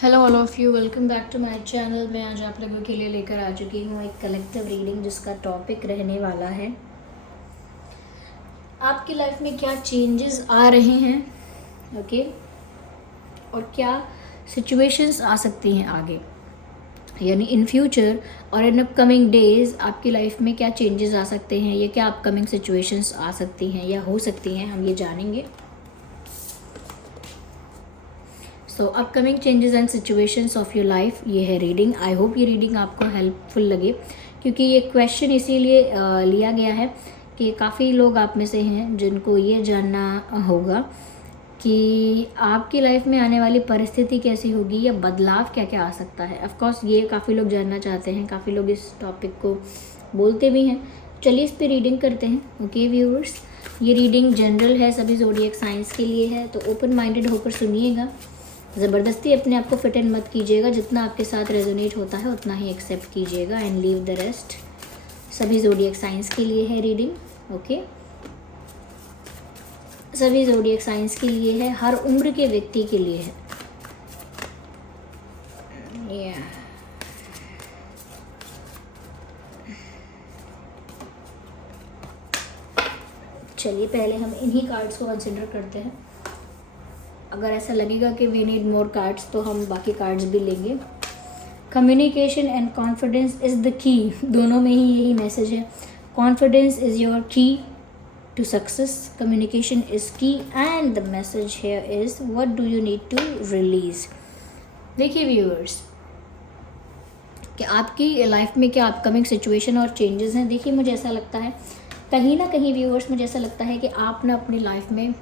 Hello all of you, welcome back to my channel. मैं आज आप लोगों के लिए लेकर आ चुकी हूँ एक कलेक्टिव रीडिंग जिसका टॉपिक रहने वाला है आपकी लाइफ में क्या चेंजेस आ रहे हैं। ओके, और क्या सिचुएशंस आ सकती हैं आगे, यानी इन फ्यूचर और इन अपकमिंग डेज आपकी लाइफ में क्या चेंजेस आ सकते हैं या क्या अपकमिंग सिचुएशंस आ सकती हैं या हो सकती हैं, हम ये जानेंगे। सो upcoming changes and situations of your life, ये है रीडिंग। आई होप ये रीडिंग आपको हेल्पफुल लगे, क्योंकि ये क्वेश्चन इसीलिए लिया गया है कि काफ़ी लोग आप में से हैं जिनको ये जानना होगा कि आपकी लाइफ में आने वाली परिस्थिति कैसी होगी या बदलाव क्या क्या आ सकता है। ऑफ कोर्स ये काफ़ी लोग जानना चाहते हैं, काफ़ी लोग इस टॉपिक को बोलते भी हैं। चलिए इस पे रीडिंग करते हैं। ओके व्यूअर्स, ये रीडिंग जनरल है, सभी ज़ोडिएक साइंस के लिए है, तो ओपन माइंडेड होकर सुनिएगा। ज़बरदस्ती अपने आप को फिट इन मत कीजिएगा, जितना आपके साथ रेजोनेट होता है उतना ही एक्सेप्ट कीजिएगा एंड लीव द रेस्ट। सभी ज़ोडिएक साइंस के लिए है रीडिंग। ओके, सभी ज़ोडिएक साइंस के लिए है, हर उम्र के व्यक्ति के लिए है। चलिए पहले हम इन्हीं कार्ड्स को कंसिडर करते हैं। अगर ऐसा लगेगा कि वी नीड मोर कार्ड्स तो हम बाकी कार्ड्स भी लेंगे। Communication and confidence is the key, दोनों में ही यही मैसेज है। Confidence is your key to success, communication is key, and the message here is what do you need to release. देखिए व्यूअर्स, कि आपकी लाइफ में क्या अपकमिंग सिचुएशन और चेंजेस हैं। देखिए मुझे ऐसा लगता है कहीं ना कहीं व्यूअर्स, मुझे ऐसा लगता है कि आप ना अपनी लाइफ में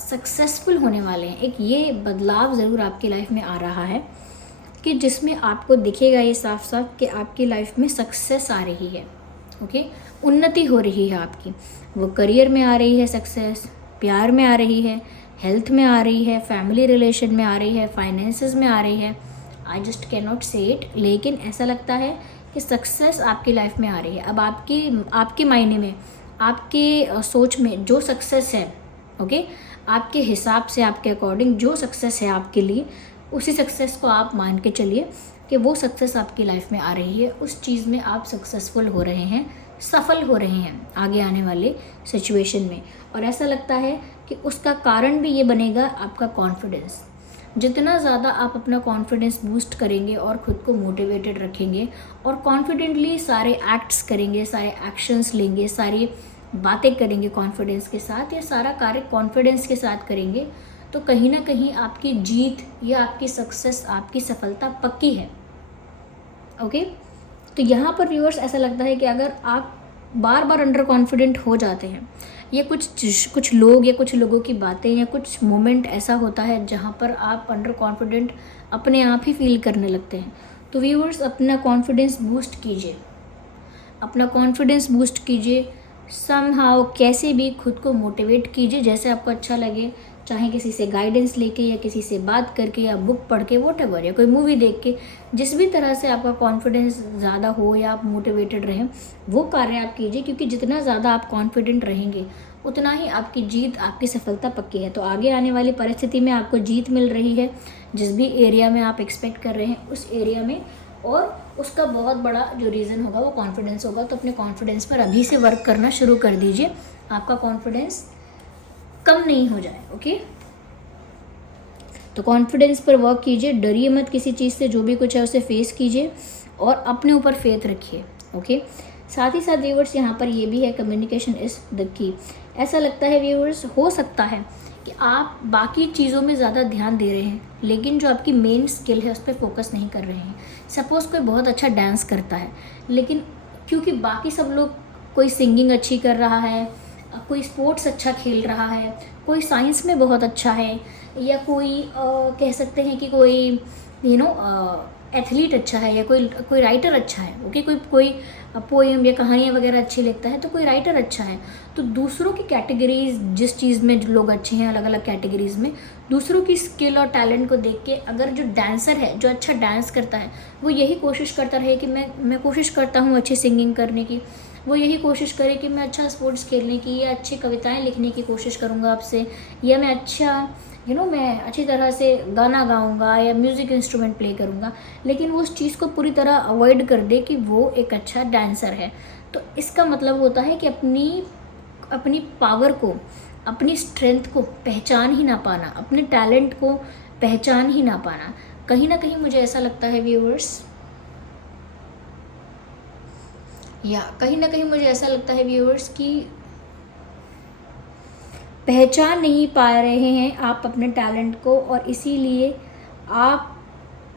सक्सेसफुल होने वाले हैं। एक ये बदलाव ज़रूर आपकी लाइफ में आ रहा है कि जिसमें आपको दिखेगा ये साफ साफ कि आपकी लाइफ में सक्सेस आ रही है। ओके, उन्नति हो रही है आपकी, वो करियर में आ रही है सक्सेस, प्यार में आ रही है, हेल्थ में आ रही है, फैमिली रिलेशन में आ रही है, फाइनेंसेस में आ रही है। आई जस्ट कैन नॉट से इट, लेकिन ऐसा लगता है कि सक्सेस आपकी लाइफ में आ रही है। अब आपके मायने में, आपके सोच में जो सक्सेस है, ओके, आपके हिसाब से, आपके अकॉर्डिंग जो सक्सेस है आपके लिए, उसी सक्सेस को आप मान के चलिए कि वो सक्सेस आपकी लाइफ में आ रही है। उस चीज़ में आप सक्सेसफुल हो रहे हैं, सफल हो रहे हैं आगे आने वाले सिचुएशन में। और ऐसा लगता है कि उसका कारण भी ये बनेगा आपका कॉन्फिडेंस। जितना ज़्यादा आप अपना कॉन्फिडेंस बूस्ट करेंगे और ख़ुद को मोटिवेटेड रखेंगे और कॉन्फिडेंटली सारे एक्ट्स करेंगे, सारे एक्शंस लेंगे, सारी बातें करेंगे कॉन्फिडेंस के साथ, या सारा कार्य कॉन्फिडेंस के साथ करेंगे, तो कहीं ना कहीं आपकी जीत या आपकी सक्सेस, आपकी सफलता पक्की है। ओके, तो यहाँ पर व्यूअर्स ऐसा लगता है कि अगर आप बार बार अंडर कॉन्फिडेंट हो जाते हैं, या कुछ लोग या कुछ लोगों की बातें या कुछ मोमेंट ऐसा होता है जहाँ पर आप अंडर कॉन्फिडेंट अपने आप ही फील करने लगते हैं, तो व्यूअर्स अपना कॉन्फिडेंस बूस्ट कीजिए, अपना कॉन्फिडेंस बूस्ट कीजिए। समहाउ कैसे भी खुद को मोटिवेट कीजिए, जैसे आपको अच्छा लगे, चाहे किसी से गाइडेंस लेके या किसी से बात करके या बुक पढ़ के, वॉटएवर, या कोई मूवी देख के, जिस भी तरह से आपका कॉन्फिडेंस ज़्यादा हो या आप मोटिवेटेड रहें, वो कार्य आप कीजिए, क्योंकि जितना ज़्यादा आप कॉन्फिडेंट रहेंगे उतना ही आपकी जीत, आपकी सफलता पक्की है। तो आगे आने वाली परिस्थिति में आपको जीत मिल रही है, जिस भी एरिया में आप एक्सपेक्ट कर रहे हैं उस एरिया में, और उसका बहुत बड़ा जो रीज़न होगा वो कॉन्फिडेंस होगा। तो अपने कॉन्फिडेंस पर अभी से वर्क करना शुरू कर दीजिए, आपका कॉन्फिडेंस कम नहीं हो जाए। ओके, तो कॉन्फिडेंस पर वर्क कीजिए, डरिए मत किसी चीज़ से, जो भी कुछ है उसे फेस कीजिए और अपने ऊपर फेथ रखिए। ओके, साथ ही साथ व्यूअर्स यहाँ पर ये भी है, कम्युनिकेशन इज़ द की। ऐसा लगता है व्यूअर्स, हो सकता है कि आप बाकी चीज़ों में ज़्यादा ध्यान दे रहे हैं, लेकिन जो आपकी मेन स्किल है उस पर फोकस नहीं कर रहे हैं। सपोज़ कोई बहुत अच्छा डांस करता है, लेकिन क्योंकि बाकी सब लोग, कोई सिंगिंग अच्छी कर रहा है, कोई स्पोर्ट्स अच्छा खेल रहा है, कोई साइंस में बहुत अच्छा है, या कोई कह सकते हैं कि कोई एथलीट अच्छा है, या कोई राइटर अच्छा है, ओके, कोई पोएम या कहानियाँ वगैरह अच्छी लिखता है, तो कोई राइटर अच्छा है। तो दूसरों की कैटेगरीज, जिस चीज़ में जो लोग अच्छे हैं अलग अलग कैटेगरीज में, दूसरों की स्किल और टैलेंट को देख के अगर जो डांसर है, जो अच्छा डांस करता है, वो यही कोशिश करता रहे कि मैं कोशिश करता हूँ अच्छी सिंगिंग करने की, वो यही कोशिश करे कि मैं अच्छा स्पोर्ट्स खेलने की या अच्छी कविताएं लिखने की कोशिश करूँगा आपसे, या मैं अच्छा मैं अच्छी तरह से गाना गाऊंगा या म्यूज़िक इंस्ट्रूमेंट प्ले करूंगा, लेकिन वो उस चीज़ को पूरी तरह अवॉइड कर दे कि वो एक अच्छा डांसर है। तो इसका मतलब होता है कि अपनी अपनी पावर को, अपनी स्ट्रेंथ को पहचान ही ना पाना, अपने टैलेंट को पहचान ही ना पाना। कहीं ना कहीं मुझे ऐसा लगता है व्यूअर्स, कहीं ना कहीं मुझे ऐसा लगता है व्यूअर्स कि पहचान नहीं पा रहे हैं आप अपने टैलेंट को, और इसीलिए आप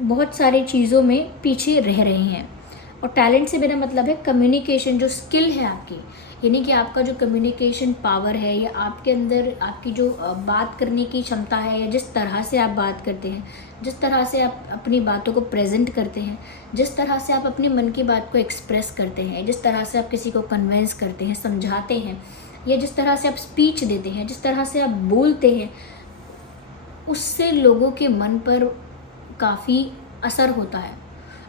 बहुत सारी चीज़ों में पीछे रह रहे हैं। और टैलेंट से मेरा मतलब है कम्युनिकेशन, जो स्किल है आपकी, यानी कि आपका जो कम्युनिकेशन पावर है, या आपके अंदर आपकी जो बात करने की क्षमता है, या जिस तरह से आप बात करते हैं, जिस तरह से आप अपनी बातों को प्रेजेंट करते हैं, जिस तरह से आप अपने मन की बात को एक्सप्रेस करते हैं, जिस तरह से आप किसी को कन्विंस करते हैं, समझाते हैं, या जिस तरह से आप स्पीच देते हैं, जिस तरह से आप बोलते हैं, उससे लोगों के मन पर काफ़ी असर होता है।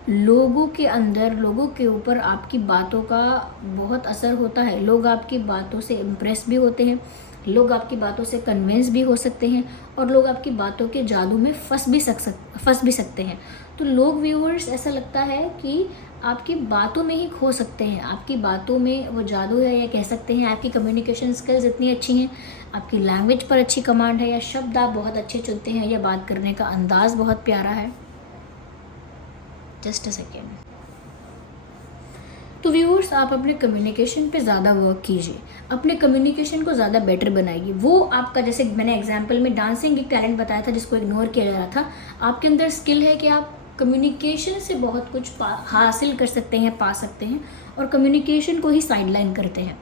लोगों के अंदर, लोगों के ऊपर आपकी बातों का बहुत असर होता है। लोग आपकी बातों से इम्प्रेस भी होते हैं, लोग आपकी बातों से कन्विंस भी हो सकते हैं, और लोग आपकी बातों के जादू में फंस भी सकते हैं। तो लोग, व्यूअर्स, ऐसा लगता है कि आपकी बातों में ही खो सकते हैं, आपकी बातों में वो जादू है, या कह सकते हैं आपकी कम्युनिकेशन स्किल्स इतनी अच्छी हैं, आपकी लैंग्वेज पर अच्छी कमांड है, या शब्द आप बहुत अच्छे चुनते हैं, या बात करने का अंदाज बहुत प्यारा है। Just a second. तो व्यूअर्स, आप अपने कम्युनिकेशन पे ज़्यादा वर्क कीजिए, अपने कम्युनिकेशन को ज़्यादा बेटर बनाइए। वो आपका, जैसे मैंने एग्जांपल में डांसिंग एक टैलेंट बताया था जिसको इग्नोर किया जा रहा था, आपके अंदर स्किल है कि आप कम्युनिकेशन से बहुत कुछ हासिल कर सकते हैं, पा सकते हैं, और कम्युनिकेशन को ही साइडलाइन करते हैं।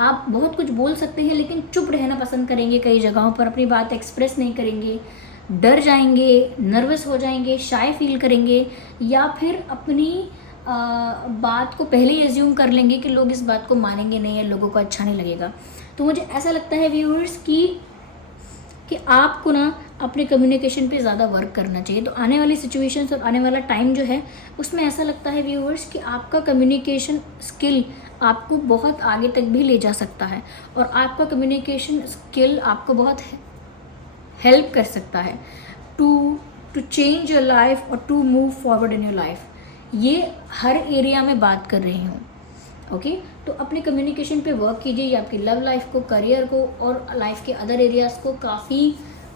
आप बहुत कुछ बोल सकते हैं, लेकिन चुप रहना पसंद करेंगे, कई जगहों पर अपनी बात एक्सप्रेस नहीं करेंगे, डर जाएंगे, नर्वस हो जाएंगे, शाय फील करेंगे, या फिर अपनी बात को पहले ही एज्यूम कर लेंगे कि लोग इस बात को मानेंगे नहीं, या लोगों को अच्छा नहीं लगेगा। तो मुझे ऐसा लगता है व्यूअर्स कि आपको ना अपने कम्युनिकेशन पे ज़्यादा वर्क करना चाहिए। तो आने वाली सिचुएशंस और आने वाला टाइम जो है, उसमें ऐसा लगता है व्यूअर्स कि आपका कम्युनिकेशन स्किल आपको बहुत आगे तक भी ले जा सकता है, और आपका कम्युनिकेशन स्किल आपको बहुत हेल्प कर सकता है टू चेंज योर लाइफ और to move forward in your life. ये हर एरिया में बात कर रही हूँ, ओके। तो अपने कम्युनिकेशन पे वर्क कीजिए, ये आपकी लव लाइफ को, करियर को, और लाइफ के अदर एरियाज़ को काफ़ी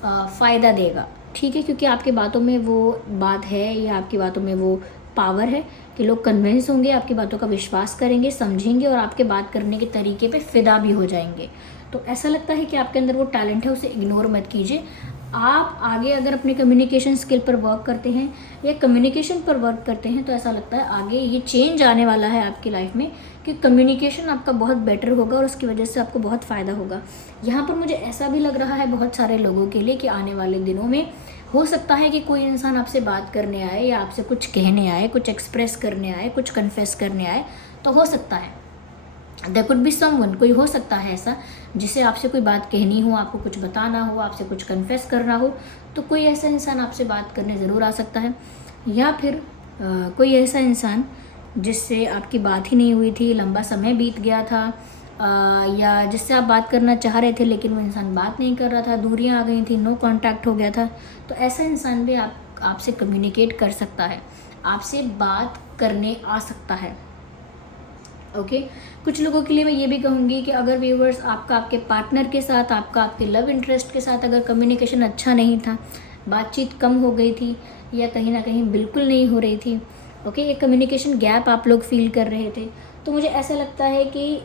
फ़ायदा देगा, ठीक है। क्योंकि आपके बातों में वो बात है, या आपकी बातों में वो पावर है कि लोग कन्विंस होंगे, आपकी बातों का विश्वास करेंगे, समझेंगे, और आपके बात करने के तरीके पे फ़िदा भी हो जाएंगे। तो ऐसा लगता है कि आपके अंदर वो टैलेंट है, उसे इग्नोर मत कीजिए। आप आगे अगर अपने कम्युनिकेशन स्किल पर वर्क करते हैं, या कम्युनिकेशन पर वर्क करते हैं, तो ऐसा लगता है आगे ये चेंज आने वाला है आपकी लाइफ में, कि कम्युनिकेशन आपका बहुत बेटर होगा, और उसकी वजह से आपको बहुत फ़ायदा होगा। यहाँ पर मुझे ऐसा भी लग रहा है बहुत सारे लोगों के लिए कि आने वाले दिनों में हो सकता है कि कोई इंसान आपसे बात करने आए, या आपसे कुछ कहने आए, कुछ एक्सप्रेस करने आए, कुछ कन्फेस करने आए। तो हो सकता है देयर कुड बी समवन, कोई हो सकता है ऐसा जिसे आपसे कोई बात कहनी हो, आपको कुछ बताना हो, आपसे कुछ कन्फेस करना हो, तो कोई ऐसा इंसान आपसे बात करने ज़रूर आ सकता है। या फिर कोई ऐसा इंसान जिससे आपकी बात ही नहीं हुई थी, लंबा समय बीत गया था, या जिससे आप बात करना चाह रहे थे लेकिन वो इंसान बात नहीं कर रहा था, दूरियां आ गई थी, नो कांटेक्ट हो गया था। तो ऐसा इंसान भी आपसे कम्युनिकेट कर सकता है, आपसे बात करने आ सकता है, ओके। कुछ लोगों के लिए मैं ये भी कहूँगी कि अगर व्यूवर्स, आपका आपके पार्टनर के साथ, आपका आपके लव इंटरेस्ट के साथ अगर कम्युनिकेशन अच्छा नहीं था, बातचीत कम हो गई थी, या कहीं ना कहीं बिल्कुल नहीं हो रही थी, ओके, एक कम्युनिकेशन गैप आप लोग फील कर रहे थे, तो मुझे ऐसा लगता है कि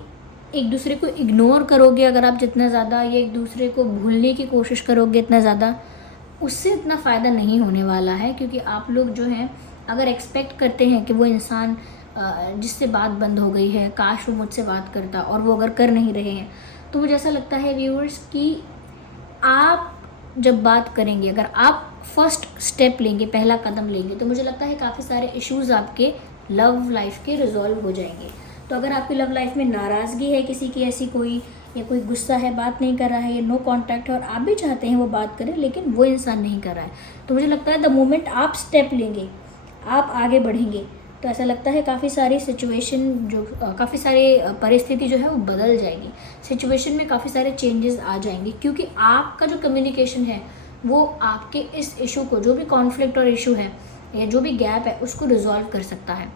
एक दूसरे को इग्नोर करोगे अगर आप जितना ज़्यादा, या एक दूसरे को भूलने की कोशिश करोगे इतना ज़्यादा, उससे इतना फ़ायदा नहीं होने वाला है। क्योंकि आप लोग जो हैं, अगर एक्सपेक्ट करते हैं कि वो इंसान जिससे बात बंद हो गई है, काश वो मुझसे बात करता, और वो अगर कर नहीं रहे हैं, तो मुझे ऐसा लगता है व्यूअर्स कि आप जब बात करेंगे, अगर आप फर्स्ट स्टेप लेंगे, पहला कदम लेंगे, तो मुझे लगता है काफ़ी सारे इश्यूज़ आपके लव लाइफ के रिजॉल्व हो जाएंगे। तो अगर आपकी लव लाइफ में नाराज़गी है किसी की ऐसी कोई, या कोई गुस्सा है, बात नहीं कर रहा है, या नो कांटेक्ट है, और आप भी चाहते हैं वो बात करें लेकिन वो इंसान नहीं कर रहा है, तो मुझे लगता है द मोमेंट आप स्टेप लेंगे, आप आगे बढ़ेंगे, तो ऐसा लगता है काफ़ी सारी सिचुएशन जो काफ़ी सारी परिस्थिति जो है वो बदल जाएगी, सिचुएशन में काफ़ी सारे चेंजेस आ जाएंगे, क्योंकि आपका जो कम्युनिकेशन है वो आपके इस इशू को, जो भी कॉन्फ्लिक्ट और इशू है या जो भी गैप है, उसको रिजॉल्व कर सकता है।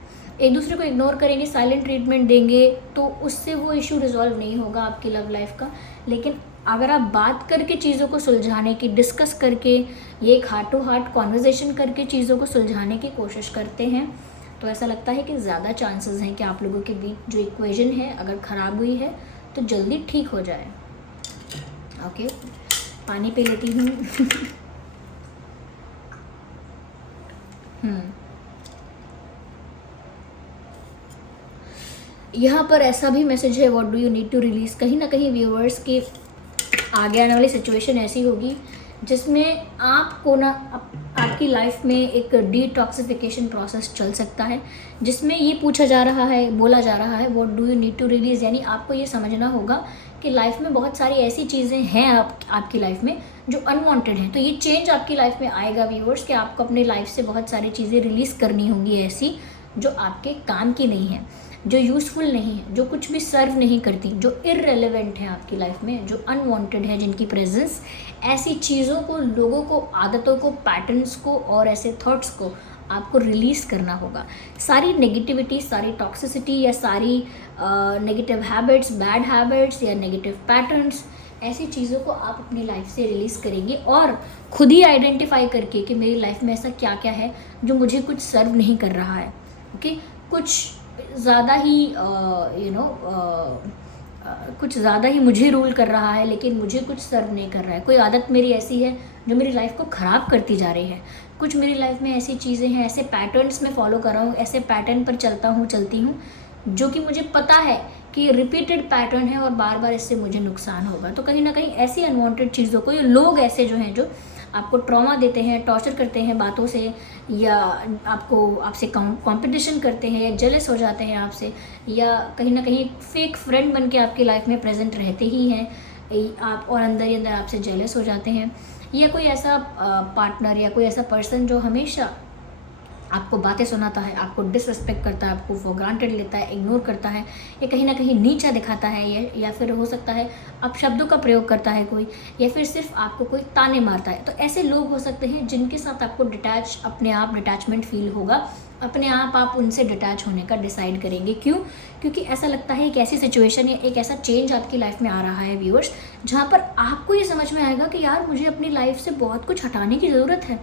एक दूसरे को इग्नोर करेंगे, साइलेंट ट्रीटमेंट देंगे, तो उससे वो इशू रिजॉल्व नहीं होगा आपकी लव लाइफ का। लेकिन अगर आप बात करके चीज़ों को सुलझाने की, डिस्कस करके, ये एक हार्ट टू हार्ट कॉन्वर्जेशन करके चीज़ों को सुलझाने की कोशिश करते हैं, तो ऐसा लगता है कि ज़्यादा चांसेस हैं कि आप लोगों के बीच जो इक्वेशन है अगर ख़राब हुई है तो जल्दी ठीक हो जाए। ओके, पानी पी लेती हूँ। यहाँ पर ऐसा भी मैसेज है, what do you need to release. कहीं ना कहीं व्यूअर्स के आगे आने वाली सिचुएशन ऐसी होगी जिसमें आपको ना आपकी लाइफ में एक डिटॉक्सिफिकेशन प्रोसेस चल सकता है, जिसमें ये पूछा जा रहा है, बोला जा रहा है, what do you need to release. यानी आपको ये समझना होगा कि लाइफ में बहुत सारी ऐसी चीज़ें हैं आपकी लाइफ में जो अनवांटेड हैं। तो ये चेंज आपकी लाइफ में आएगा व्यूअर्स, कि आपको अपनी लाइफ से बहुत सारी चीज़ें रिलीज़ करनी होंगी ऐसी जो आपके काम की नहीं है, जो यूज़फुल नहीं है, जो कुछ भी सर्व नहीं करती, जो इररेलेवेंट है आपकी लाइफ में, जो अनवांटेड है, जिनकी प्रेजेंस। ऐसी चीज़ों को, लोगों को, आदतों को, पैटर्न्स को और ऐसे थॉट्स को आपको रिलीज़ करना होगा। सारी नेगेटिविटी, सारी टॉक्सिसिटी या सारी नेगेटिव हैबिट्स, बैड हैबिट्स या नेगेटिव पैटर्न्स, ऐसी चीज़ों को आप अपनी लाइफ से रिलीज़ करेंगे और खुद ही आइडेंटिफाई करके कि मेरी लाइफ में ऐसा क्या क्या है जो मुझे कुछ सर्व नहीं कर रहा है। ओके, कुछ ज़्यादा ही कुछ ज़्यादा ही मुझे रूल कर रहा है, लेकिन मुझे कुछ सर्व नहीं कर रहा है। कोई आदत मेरी ऐसी है जो मेरी लाइफ को ख़राब करती जा रही है। कुछ मेरी लाइफ में ऐसी चीज़ें हैं, ऐसे पैटर्न्स में फॉलो कर रहा हूँ, ऐसे पैटर्न पर चलती हूँ जो कि मुझे पता है कि रिपीटेड पैटर्न है और बार बार इससे मुझे नुकसान होगा। तो कहीं ना कहीं ऐसी अनवांटेड चीज़ों को, ये लोग ऐसे जो हैं जो आपको ट्रॉमा देते हैं, टॉर्चर करते हैं बातों से, या आपसे कंपटीशन करते हैं, या जेलस हो जाते हैं आपसे, या कहीं ना कहीं फेक फ्रेंड बन के आपकी लाइफ में प्रेजेंट रहते ही हैं आप, और अंदर ही अंदर आपसे जेलस हो जाते हैं, या कोई ऐसा पार्टनर या कोई ऐसा पर्सन जो हमेशा आपको बातें सुनाता है, आपको डिसरिस्पेक्ट करता है, आपको फॉर ग्रांटेड लेता है, इग्नोर करता है, या कहीं ना कहीं नीचा दिखाता है, या फिर हो सकता है अपशब्दों का प्रयोग करता है कोई, या फिर सिर्फ आपको कोई ताने मारता है। तो ऐसे लोग हो सकते हैं जिनके साथ आपको अपने आप डिटैचमेंट फील होगा, अपने आप उनसे डिटैच होने का डिसाइड करेंगे। क्यों? क्योंकि ऐसा लगता है एक ऐसी सिचुएशन या एक ऐसा चेंज आपकी लाइफ में आ रहा है व्यूअर्स, जहाँ पर आपको ये समझ में आएगा कि यार मुझे अपनी लाइफ से बहुत कुछ हटाने की ज़रूरत है,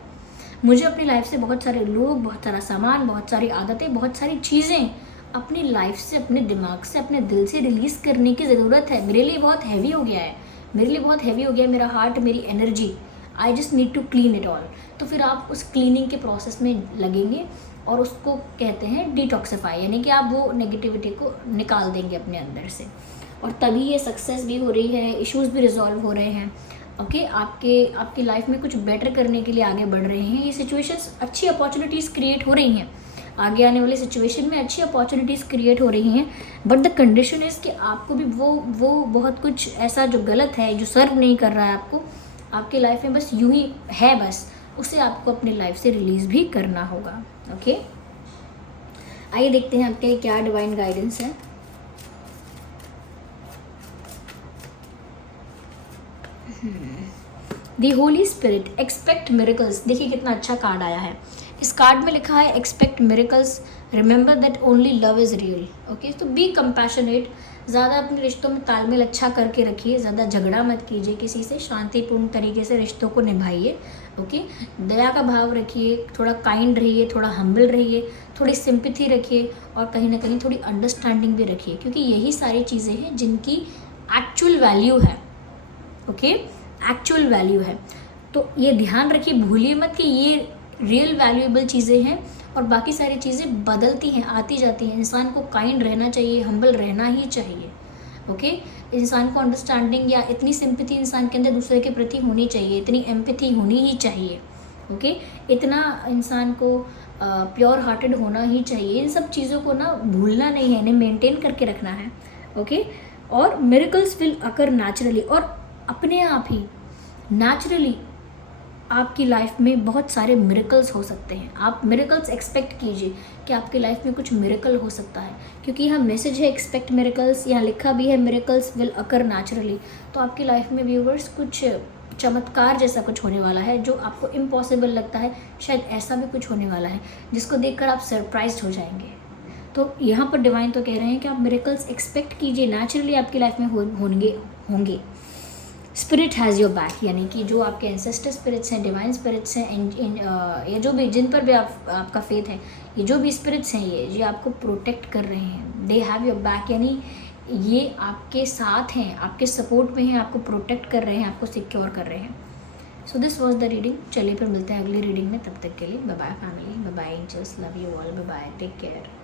मुझे अपनी लाइफ से बहुत सारे लोग, बहुत सारा सामान, बहुत सारी आदतें, बहुत सारी चीज़ें अपनी लाइफ से, अपने दिमाग से, अपने दिल से रिलीज़ करने की ज़रूरत है। मेरे लिए बहुत हैवी हो गया है, मेरा हार्ट, मेरी energy, I just need to clean it all. तो फिर आप उस क्लीनिंग के प्रोसेस में लगेंगे और उसको कहते हैं डिटॉक्सिफाई, यानी कि आप वो नेगेटिविटी को निकाल देंगे अपने अंदर से, और तभी ये सक्सेस भी हो रही है, इश्यूज़ भी रिजॉल्व हो रहे हैं। ओके, आपकी लाइफ में कुछ बेटर करने के लिए आगे बढ़ रहे हैं। ये सिचुएशंस, अच्छी अपॉर्चुनिटीज़ क्रिएट हो रही हैं, आगे आने वाले सिचुएशन में अच्छी अपॉर्चुनिटीज़ क्रिएट हो रही हैं, बट द कंडीशन इज़ कि आपको भी वो बहुत कुछ ऐसा जो गलत है, जो सर्व नहीं कर रहा है आपको आपकी लाइफ में, बस यूं ही है, बस उसे आपको अपनी लाइफ से रिलीज़ भी करना होगा। ओके, आइए देखते हैं आपके क्या डिवाइन गाइडेंस है। दी होली स्पिरिट, एक्सपेक्ट मिरेकल्स। देखिए कितना अच्छा कार्ड आया है। इस कार्ड में लिखा है expect miracles, remember that only love is real. Okay, तो बी कंपैशनेट, ज़्यादा अपने रिश्तों में तालमेल अच्छा करके रखिए, ज़्यादा झगड़ा मत कीजिए किसी से, शांतिपूर्ण तरीके से रिश्तों को निभाइए। ओके, दया का भाव रखिए, थोड़ा काइंड रहिए, थोड़ा हम्बल रहिए, थोड़ी सिंपैथी रखिए, और कहीं ना कहीं थोड़ी अंडरस्टैंडिंग भी रखिए, क्योंकि यही सारी चीज़ें हैं जिनकी एक्चुअल वैल्यू है। ओके, एक्चुअल वैल्यू है। तो ये ध्यान रखिए, भूलिए मत कि ये रियल वैल्यूएबल चीज़ें हैं, और बाकी सारी चीज़ें बदलती हैं, आती जाती हैं। इंसान को काइंड रहना चाहिए, हम्बल रहना ही चाहिए। ओके, इंसान को अंडरस्टैंडिंग या इतनी सिंपैथी इंसान के अंदर दूसरे के प्रति होनी चाहिए, इतनी एम्पैथी होनी ही चाहिए। ओके, इतना इंसान को प्योर हार्टेड होना ही चाहिए। इन सब चीज़ों को ना भूलना नहीं है, इन्हें मेंटेन करके रखना है। ओके, और मिरेकल्स विल अकर नेचुरली, और अपने आप ही नेचुरली आपकी लाइफ में बहुत सारे मिरेकल्स हो सकते हैं। आप मिरेकल्स एक्सपेक्ट कीजिए कि आपकी लाइफ में कुछ मिरेकल हो सकता है, क्योंकि यहाँ मैसेज है एक्सपेक्ट मिरेकल्स, यहाँ लिखा भी है मिरेकल्स विल अकर नेचुरली। तो आपकी लाइफ में व्यूवर्स कुछ चमत्कार जैसा कुछ होने वाला है जो आपको इम्पॉसिबल लगता है, शायद ऐसा भी कुछ होने वाला है जिसको देखकर आप सरप्राइज्ड हो जाएंगे। तो यहाँ पर डिवाइन तो कह रहे हैं कि आप मिरेकल्स एक्सपेक्ट कीजिए, नेचुरली आपकी लाइफ में होंगे। स्पिरिट हैज़ योर बैक, यानी कि जो आपके एंसेस्टर स्पिरिट्स हैं, डिवाइन स्पिरिट्स हैं, ये जो भी जिन पर भी आपका फेथ है, ये जो भी स्पिरिट्स हैं ये आपको प्रोटेक्ट कर रहे हैं। दे हैव योर बैक, यानी ये आपके साथ हैं, आपके सपोर्ट में हैं, आपको प्रोटेक्ट कर रहे हैं, आपको सिक्योर कर रहे हैं। So this was the reading. चलिए फिर मिलते हैं अगली रीडिंग में, तब तक के लिए bye bye family, bye bye angels, love you all, bye bye, take care.